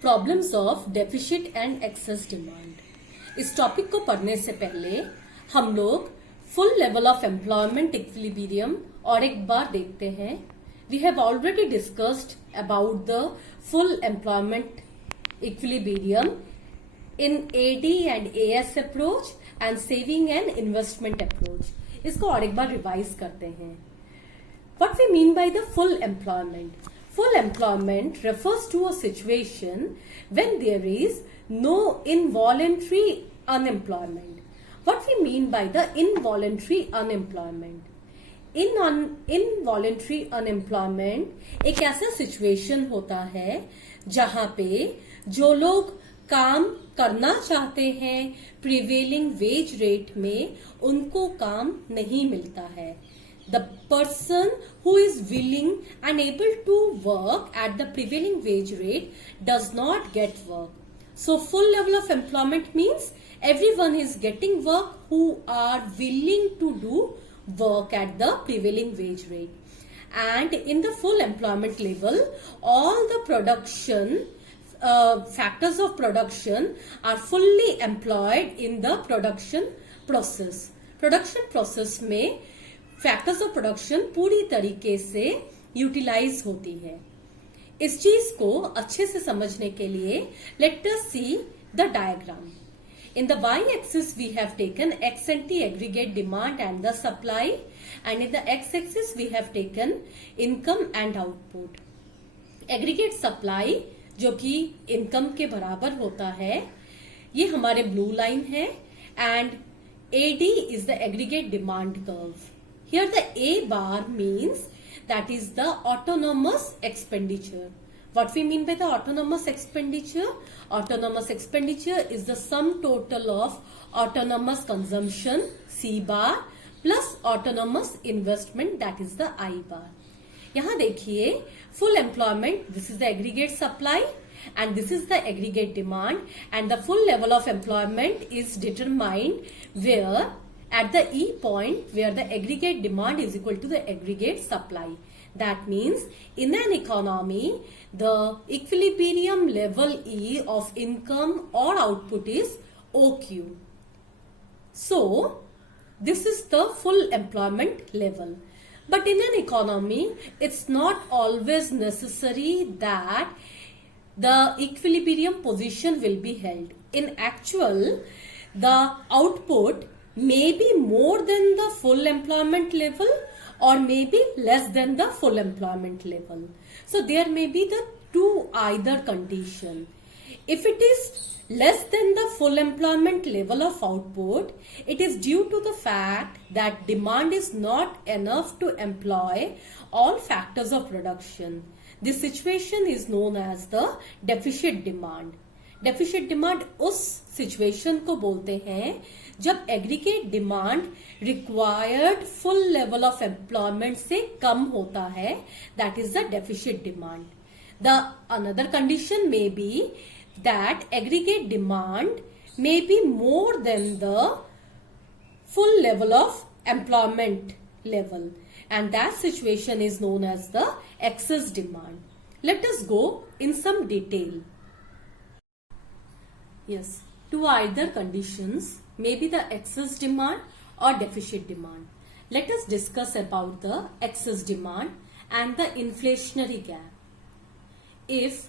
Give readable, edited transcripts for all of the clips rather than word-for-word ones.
Problems of deficit and excess demand. इस topic को पढ़ने से पहले हम लोग full level of employment equilibrium और एक बार देखते हैं। We have already discussed about the full employment equilibrium in AD and AS approach and saving and investment approach. इसको और एक बार रिवाइज करते हैं। What we mean by the full employment? Full employment refers to a situation when there is no involuntary unemployment. What we mean by the involuntary unemployment? Involuntary unemployment एक ऐसा situation होता है जहां पे जो लोग काम करना चाहते हैं प्रिवेलिंग वेज रेट में, उनको काम नहीं मिलता है। The person who is willing and able to work at the prevailing wage rate does not get work. So full level of employment means everyone is getting work who are willing to do work at the prevailing wage rate. And in the full employment level, all the production factors of production are fully employed in the production process. Production process में factors of production पूरी तरीके से utilise होती है। इस चीज को अच्छे से समझने के लिए let us see the diagram. In the Y axis we have taken ex ante aggregate demand and the supply, and in the X axis we have taken income and output. Aggregate supply जो कि income के बराबर होता है, ये हमारे blue line है, and AD is the aggregate demand curve. Here the A bar means that is the autonomous expenditure. What we mean by the autonomous expenditure? Autonomous expenditure is the sum total of autonomous consumption C bar plus autonomous investment, that is the I bar. यहाँ देखिए full employment, this is the aggregate supply and this is the aggregate demand, and the full level of employment is determined where at the E point where the aggregate demand is equal to the aggregate supply. That means in an economy, the equilibrium level E of income or output is OQ. So, this is the full employment level. But in an economy, it's not always necessary that the equilibrium position will be held. In actual, the output may be more than the full employment level or may be less than the full employment level. So there may be the two either condition. If it is less than the full employment level of output, it is due to the fact that demand is not enough to employ all factors of production. This situation is known as the deficit demand. Deficit demand उस situation को बोलते हैं जब aggregate demand required full level of employment से कम होता है, that is the deficit demand. The another condition may be that aggregate demand may be more then the full level of employment level, and that situation is known as the excess demand. Let us go in some detail. Yes, two either conditions may be the excess demand or deficit demand. Let us discuss about the excess demand and the inflationary gap. If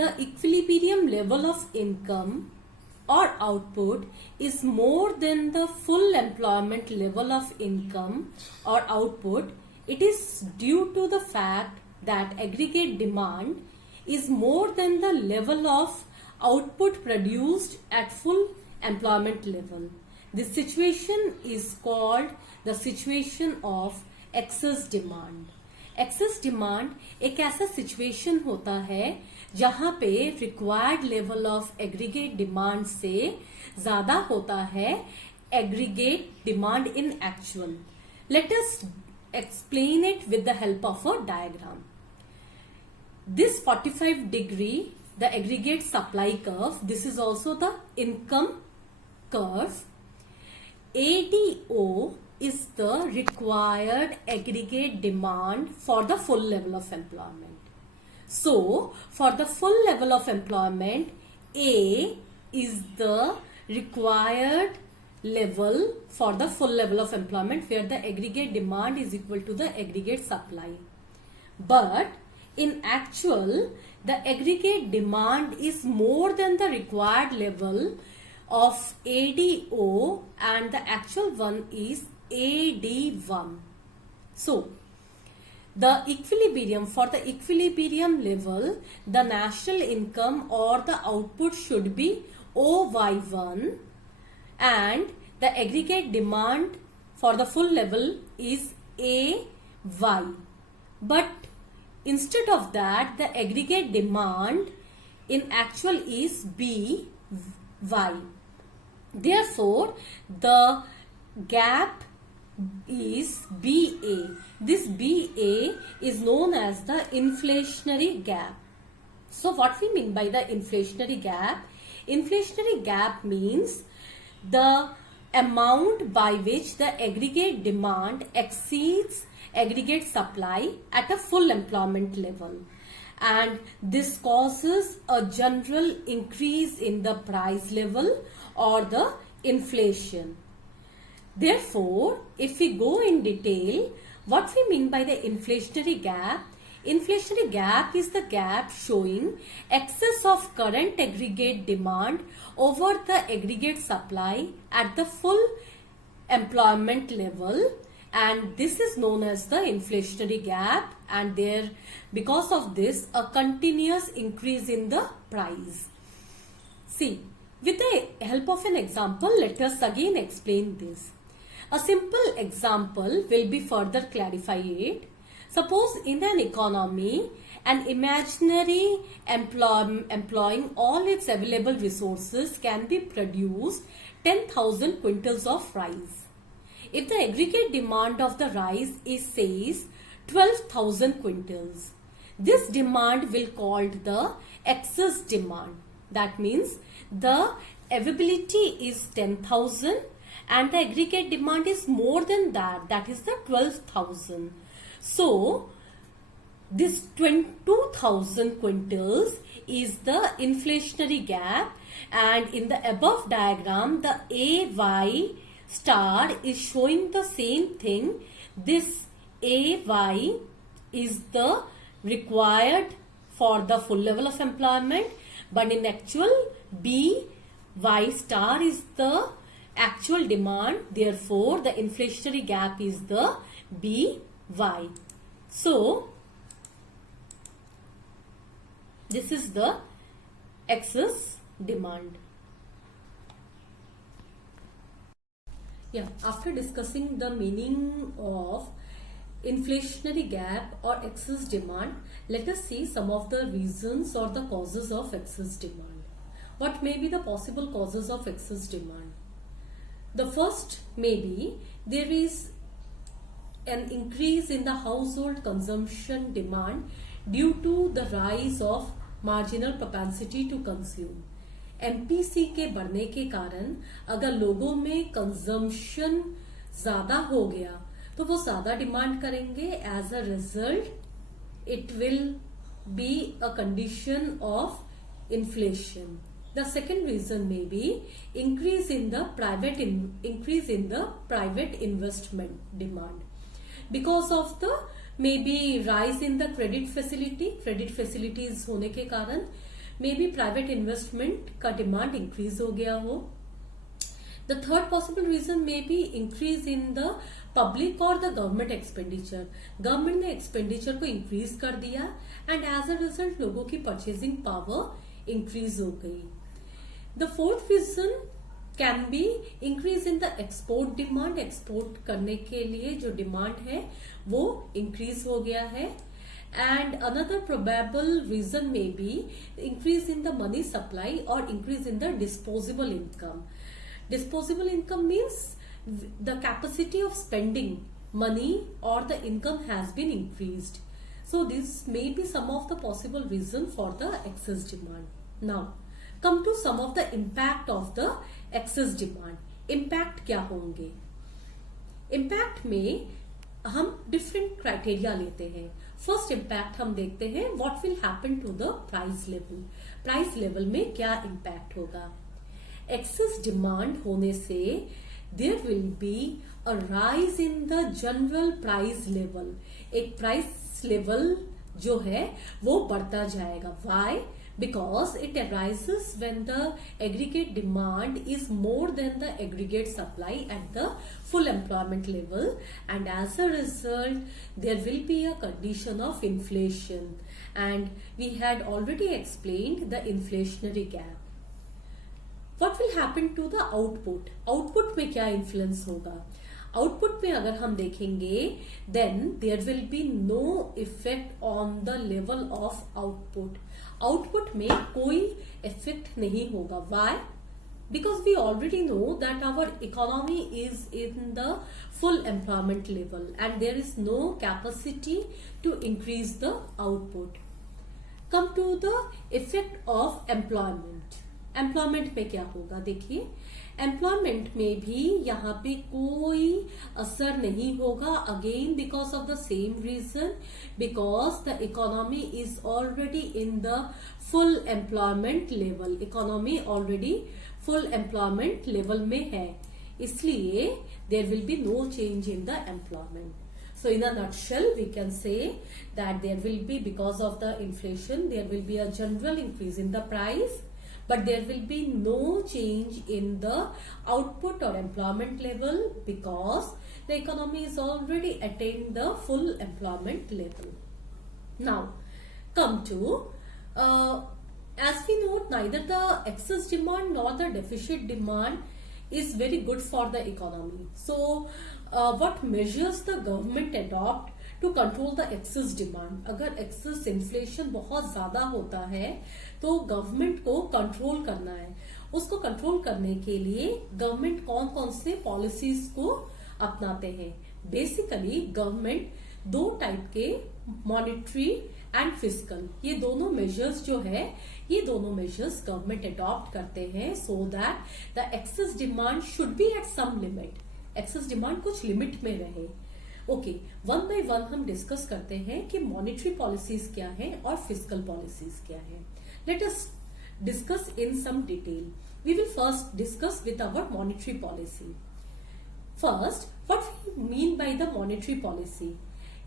the equilibrium level of income or output is more than the full employment level of income or output, it is due to the fact that aggregate demand is more than the level of output produced at full employment level. This situation is called the situation of excess demand. Excess demand एक ऐसा situation होता है जहां पे required level of aggregate demand से ज्यादा होता है aggregate demand in actual. Let us explain it with the help of a diagram. This 45-degree the aggregate supply curve, this is also the income curve. ADO is the required aggregate demand for the full level of employment. So for the full level of employment, A is the required level for the full level of employment, where the aggregate demand is equal to the aggregate supply. But in actual, the aggregate demand is more than the required level of ADO, and the actual one is AD1. So the equilibrium, for the equilibrium level, the national income or the output should be OY1, and the aggregate demand for the full level is AY. But instead of that, the aggregate demand in actual is BY. Therefore, the gap is BA. This BA is known as the inflationary gap. So what we mean by the inflationary gap? Inflationary gap means the amount by which the aggregate demand exceeds aggregate supply at a full employment level, and this causes a general increase in the price level or the inflation. Therefore, if we go in detail, what we mean by the inflationary gap? Inflationary gap is the gap showing excess of current aggregate demand over the aggregate supply at the full employment level, and this is known as the inflationary gap, and there, because of this, a continuous increase in the price. See, with the help of an example, let us again explain this. A simple example will be further clarify it. Suppose in an economy, an imaginary employing all its available resources can be produced 10,000 quintals of rice. If the aggregate demand of the rice is, says, 12,000 quintals, this demand will called the excess demand. That means the availability is 10,000 and the aggregate demand is more than that, that is the 12,000. So this 22,000 quintals is the inflationary gap, and in the above diagram the AY star is showing the same thing. This AY is the required for the full level of employment, but in actual BY star is the actual demand. Therefore, the inflationary gap is the BY. So, this is the excess demand. Yeah, after discussing the meaning of inflationary gap or excess demand, let us see some of the reasons or the causes of excess demand. What may be the possible causes of excess demand? The first may be there is an increase in the household consumption demand due to the rise of marginal propensity to consume. MPC के बढ़ने के कारण अगर लोगों में consumption ज्यादा हो गया तो वो ज्यादा डिमांड करेंगे. As a result it will be a condition of inflation. The second reason may be increase in the private investment demand because of the maybe rise in the credit facilities होने के कारण maybe private investment का demand increase हो गया हो. The third possible reason may be increase in the public or the government expenditure. Government ने expenditure को increase कर दिया and as a result लोगों की purchasing power increase हो गई. The fourth reason can be increase in the export demand. Export करने के लिए जो demand है वो increase हो गया है. And another probable reason may be increase in the money supply or increase in the disposable income. Disposable income means the capacity of spending money or the income has been increased. So this may be some of the possible reason for the excess demand. Now come to some of the impact of the excess demand. Impact क्या होंगे? Impact में हम different criteria लेते हैं. First impact हम देखते हैं what will happen to the price level. Price level में क्या इम्पैक्ट होगा। एक्सेस डिमांड होने से there will be a rise in the general price level. एक प्राइस लेवल जो है वो बढ़ता जाएगा। Why? Because it arises when the aggregate demand is more than the aggregate supply at the full employment level, and as a result there will be a condition of inflation, and we had already explained the inflationary gap. What will happen to the output? Output में क्या influence होगा? Output में अगर हम देखेंगे then there will be no effect on the level of output. Output में कोई effect नहीं होगा। Why? Because we already know that our economy is in the full employment level and there is no capacity to increase the output. Come to the effect of employment. Employment में क्या होगा? देखिए, employment में भी यहाँ पे कोई असर नहीं होगा। Again because of the same reason, because the economy is already in the full employment level. Economy already full employment level में है, इसलिए there will be no change in the employment. So in a nutshell, we can say that there will be, because of the inflation, there will be a general increase in the price, but there will be no change in the output or employment level because the economy is already attained the full employment level. Now, come to, as we know, neither the excess demand nor the deficit demand is very good for the economy. So, what measures the government adopt to control the excess demand? अगर excess inflation बहुत ज्यादा होता है तो government को control करना है। उसको कंट्रोल करने के लिए गवर्नमेंट कौन कौन से पॉलिसीज को अपनाते हैं? बेसिकली गवर्नमेंट दो टाइप के, मॉनेटरी एंड फिजिकल, ये दोनों मेजर्स जो है, ये दोनों मेजर्स गवर्नमेंट अडॉप्ट करते हैं so that the excess demand should be at some limit. Excess demand कुछ लिमिट में रहे। ओके, वन बाय वन हम डिस्कस करते हैं कि मॉनेटरी पॉलिसीज क्या है और फिजिकल पॉलिसीज क्या है। Let us discuss in some detail. We will first discuss with our monetary policy. First, what we mean by the monetary policy.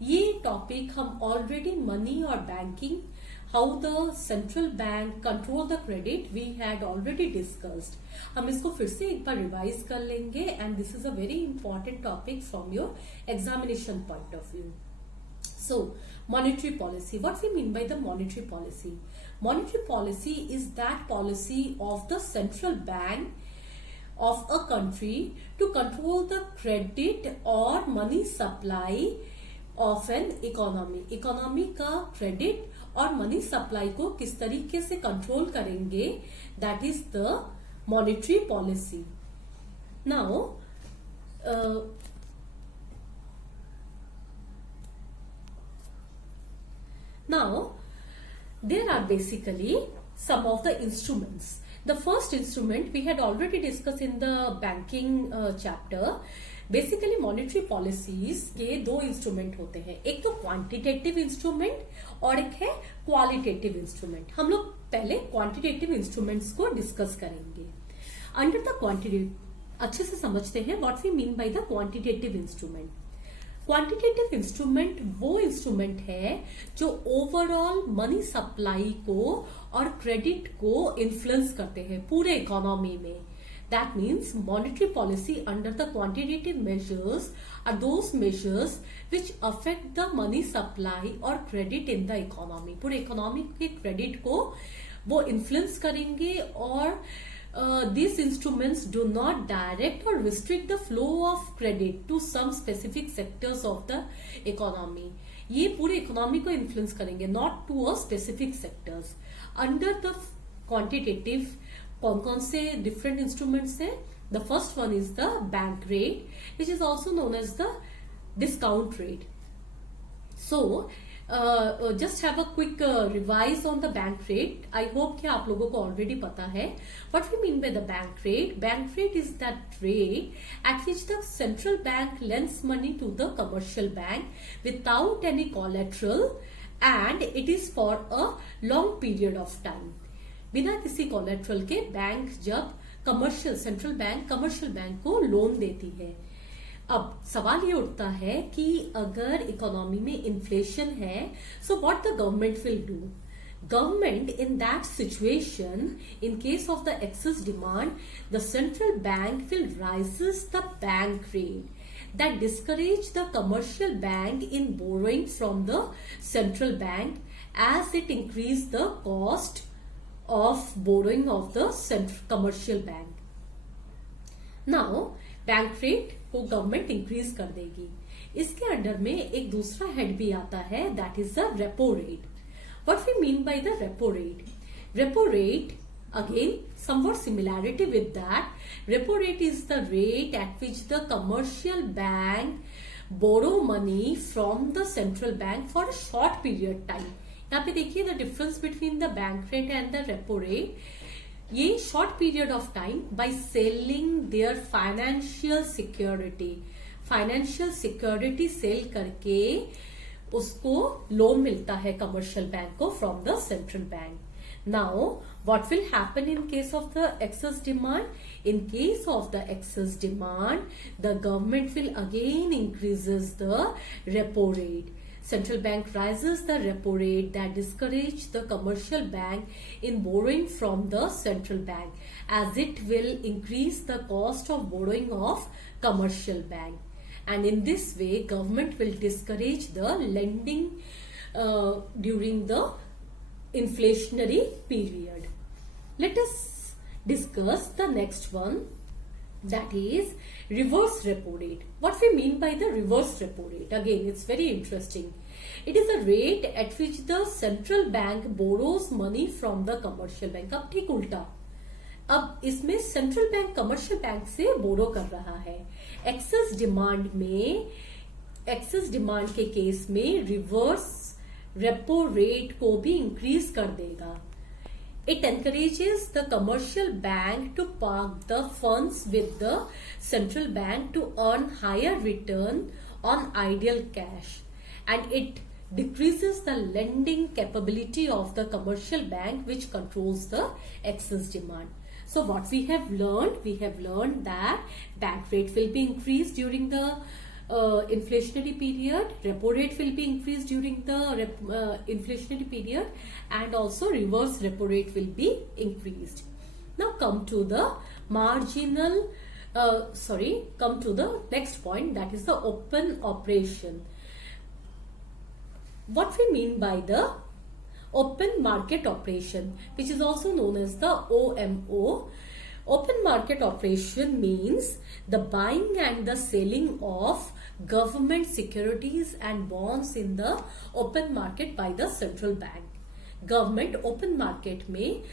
ये टॉपिक हम ऑलरेडी मनी और banking, how the central bank control the credit, we had already discussed. हम इसको फिर से एक बार revise कर लेंगे and this is a very important topic from your examination point of view. So, monetary policy. What we mean by the monetary policy? Monetary policy is that policy of the central bank of a country to control the credit or money supply of an economy. Economy का credit और money supply को किस तरीके से control करेंगे, that is the monetary policy. Now, there are basically some of the instruments. The first instrument we had already discussed in the banking chapter. Basically, monetary policies के दो instrument होते हैं, एक तो क्वांटिटेटिव इंस्ट्रूमेंट और एक है क्वालिटेटिव इंस्ट्रूमेंट। हम लोग पहले क्वांटिटेटिव इंस्ट्रूमेंट्स को डिस्कस करेंगे। अंडर द क्वांटिटेटिव, अच्छे से समझते हैं what we mean by the quantitative instrument. Quantitative instrument वो इंस्ट्रूमेंट है जो ओवरऑल मनी सप्लाई को और क्रेडिट को इन्फ्लुएंस करते हैं पूरे इकोनॉमी में। That means monetary policy under the quantitative measures are those measures which affect the money supply और क्रेडिट इन द इकोनॉमी। पूरे इकोनॉमी के क्रेडिट को वो इन्फ्लुएंस करेंगे और these instruments do not direct or restrict the flow of credit to some specific sectors of the economy. ये पूरे economy को इन्फ्लुएंस करेंगे, not to a specific sectors. Under the quantitative, कौन कौन से different instruments हैं? The first one is the bank rate, which is also known as the discount rate. So, just have a quick revise on the bank rate. I hope कि आप लोगों को already पता है what we mean by the bank rate. Bank rate is that rate at which the central bank lends money to the commercial bank without any collateral and it is for a long period of time. बिना किसी collateral के bank जब central bank commercial bank को loan देती है. अब सवाल ये उठता है कि अगर इकोनॉमी में इन्फ्लेशन है, सो what the government will do. Government in that situation, in case of the excess demand, the central bank will raises the bank rate that discourage the commercial bank in borrowing from the central bank as it increase the cost of borrowing of the commercial bank. Now bank rate को government increase कर देगी. इसके under में एक दूसरा head भी आता है, that is the repo rate. What we mean by the repo rate. Repo rate again somewhat similarity with that. Repo rate is the rate at which the commercial bank borrow money from the central bank for a short period time. यहाँ पे देखिए the difference between the bank rate and the repo rate. ये short period of time by selling their financial security sale करके उसको loan मिलता है commercial bank को from the central bank. Now what will happen in case of the excess demand. In case of the excess demand the government will again increases the repo rate. Central bank raises the repo rate that discourage the commercial bank in borrowing from the central bank as it will increase the cost of borrowing of commercial bank. And in this way government will discourage the lending during the inflationary period. Let us discuss the next one, that is reverse repo rate. What we mean by the reverse repo rate? Again, it's very interesting. It is a rate at which the central bank borrows money from the commercial bank. अब ठीक उल्टा. अब इसमें central bank commercial bank से बोरो कर रहा है. Excess demand के केस में रिवर्स रेपो रेट को भी इंक्रीज कर देगा. It encourages the commercial bank to park the funds with the central bank to earn higher return on ideal cash, and it decreases the lending capability of the commercial bank which controls the excess demand. So what we have learned that bank rate will be increased during the inflationary period, repo rate will be increased during the inflationary period, and also reverse repo rate will be increased. Now come to the next point, that is the open operation. What we mean by the open market operation, which is also known as the OMO. Open market operation means the buying and the selling of government securities and bonds in the open market by the central bank. Government open market में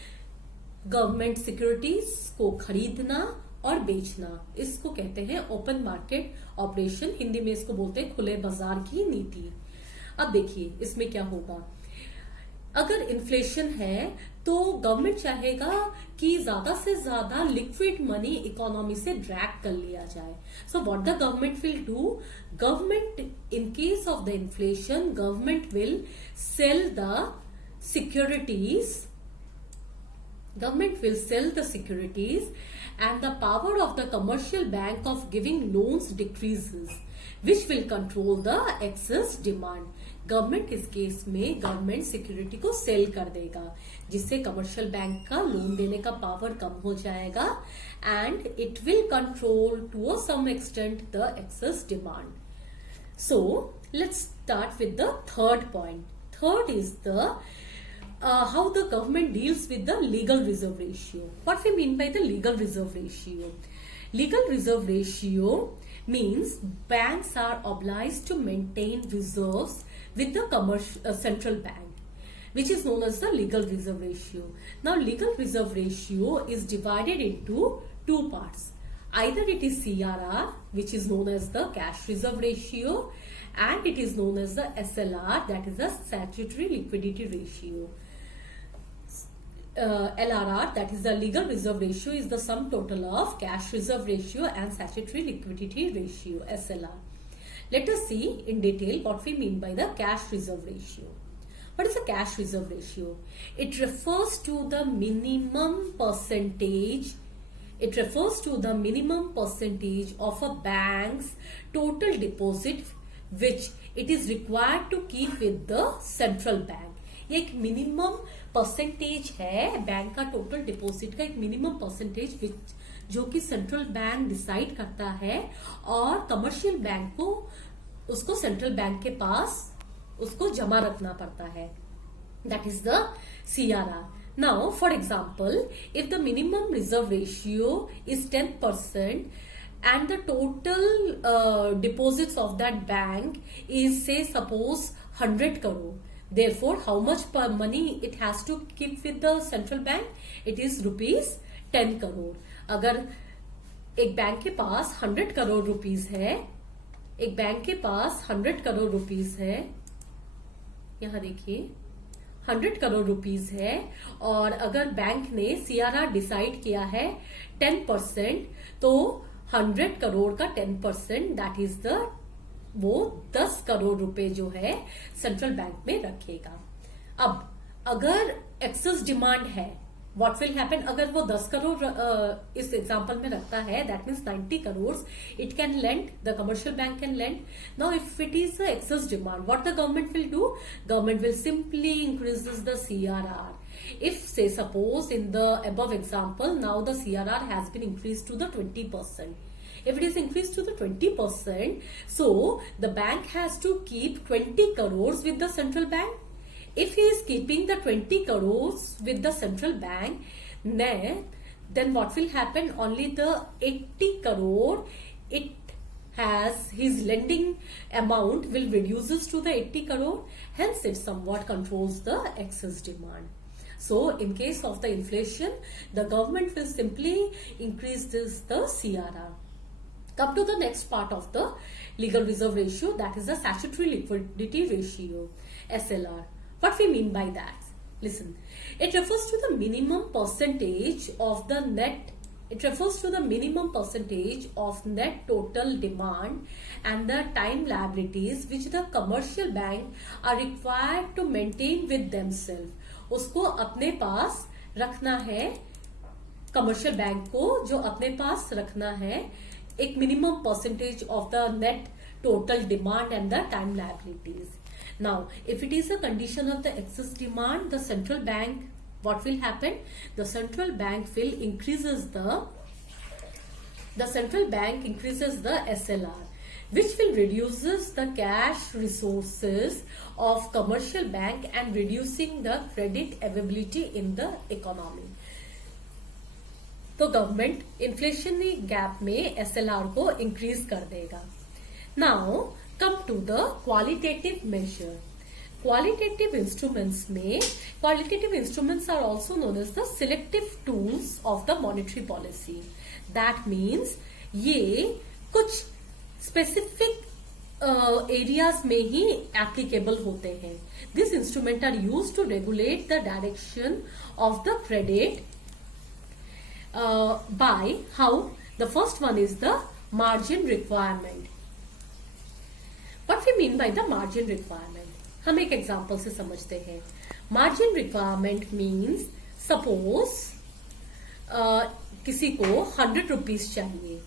government securities को खरीदना और बेचना, इसको कहते हैं open market operation. Hindi में इसको बोलते हैं खुले बाजार की नीति. अब देखिए इसमें क्या होगा. अगर इन्फ्लेशन है तो गवर्नमेंट चाहेगा कि ज्यादा से ज्यादा लिक्विड मनी इकोनॉमी से ड्रैग कर लिया जाए. So what the government will do, government in case of the inflation government will sell the securities. Government will sell the securities and the power of the commercial bank of giving loans decreases, which will control the excess demand. Government इस case में government security को cell कर देगा जिससे commercial bank का loan देने का power कम हो जाएगा and it will control to some extent the excess demand. So let's start with the third point. Third is the how the government deals with the legal reserve ratio. What we mean by the legal reserve ratio? Legal reserve ratio means banks are obliged to maintain reserves with the central bank, which is known as the legal reserve ratio. Now legal reserve ratio is divided into two parts. Either it is CRR, which is known as the cash reserve ratio, and it is known as the SLR, that is the statutory liquidity ratio. LRR, that is the legal reserve ratio, is the sum total of cash reserve ratio and statutory liquidity ratio, SLR. Let us see in detail what we mean by the cash reserve ratio. What is the cash reserve ratio? It refers to the minimum percentage. It refers to the minimum percentage of a bank's total deposit which it is required to keep with the central bank. ये एक minimum percentage है bank का total deposit का, एक minimum percentage जो कि central bank decide करता है और कमर्शियल बैंक को उसको सेंट्रल बैंक के पास उसको जमा रखना पड़ता है. That is the CRR. Now, for example, if the minimum reserve ratio is 10% and the total deposits of that bank is, say, suppose 100 crore, therefore, how much per money it has to keep with the central bank? It is rupees 10 crore. अगर एक bank के पास 100 crore rupees है, एक bank के पास 100 crore rupees है, यहां देखिए 100 crore rupees है, और अगर बैंक ने CRR डिसाइड किया है 10%, तो 100 करोड़ का 10% दैट इज द वो 10 करोड़ रुपए जो है सेंट्रल बैंक में रखेगा. अब अगर एक्सेस डिमांड है, व्हाट विल हैपन? अगर वो 10 करोड़ इस एग्जांपल में रखता है, that means 90 crore it can lend, the commercial bank can lend. Now if it is the excess demand, what the government will do? Government will simply increases the CRR. If, say, suppose in the above example, now the CRR has been increased to the 20%. If it is increased to the 20%, so the bank has to keep 20 crores with the central bank. If he is keeping the 20 crores with the central bank, then what will happen? Only the 80 crore it has, his lending amount will reduces to the 80 crore. Hence, it somewhat controls the excess demand. So, in case of the inflation, the government will simply increase the CRR. Come to the next part of the legal reserve ratio, that is the statutory liquidity ratio, SLR. What we mean by that? Listen, it refers to the minimum percentage of the net. It refers to the minimum percentage of net total demand and the time liabilities which the commercial bank are required to maintain with themselves. उसको अपने पास रखना है, commercial bank को जो अपने पास रखना है एक minimum percentage of the net total demand and the time liabilities. Now, if it is a condition of the excess demand, the central bank, what will happen? The central bank will increases the SLR, which will reduces the cash resources of commercial bank and reducing the credit availability in the economy. तो government inflationary gap में SLR को increase कर देगा. Now come to the qualitative measure. Qualitative instruments में, qualitative instruments are also known as the selective tools of the monetary policy. That means ये कुछ specific areas में ही एप्लीकेबल होते हैं. This instrument are use to regulate the direction of the credit by how? The first one is the margin requirement. What we mean by the margin requirement? हम एक example से समझते हैं. Margin requirement means suppose किसी को 100 rupees चाहिए.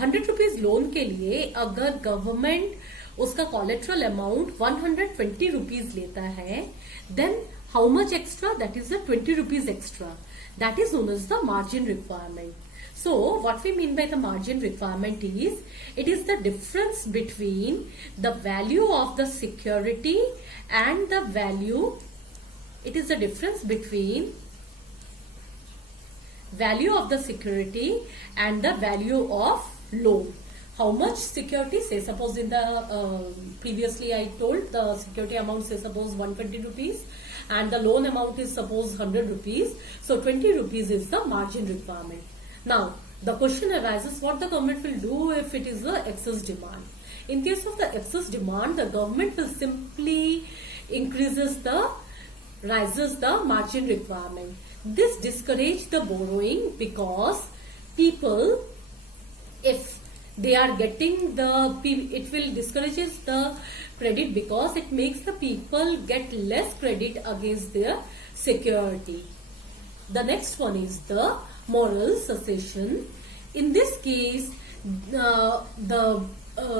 100 rupees loan के लिए अगर गवर्नमेंट उसका कोलेट्रल अमाउंट 120 रुपीज लेता है, then how much extra? That is the 20 rupees extra. That is known as the margin requirement. So, what we mean by the margin requirement is, it is the difference between the value of the security and the value, it is the difference between value of the security and the value of loan. How much security? Say suppose in the previously I told the security amount, say suppose 120 rupees and the loan amount is suppose 100 rupees. So 20 rupees is the margin requirement. Now the question arises, what the government will do if it is the excess demand? In case of the excess demand, the government will simply rises the margin requirement. This discourages the borrowing because people, if they are getting it will discourages the credit because it makes the people get less credit against their security. The next one is the moral succession. In this case, the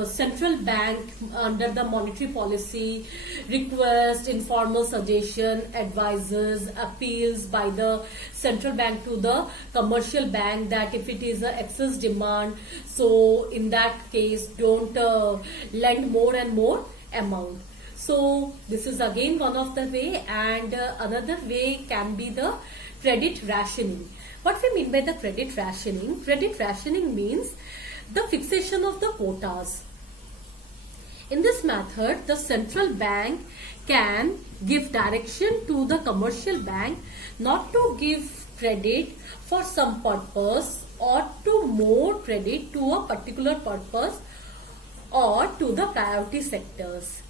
central bank under the monetary policy request, informal suggestion, advices, appeals by the central bank to the commercial bank that if it is a excess demand, so in that case don't lend more and more amount. So this is again one of the way, and another way can be the credit rationing. What we mean by the credit rationing? Credit rationing means the fixation of the quotas. In this method, the central bank can give direction to the commercial bank not to give credit for some purpose or to more credit to a particular purpose or to the priority sectors.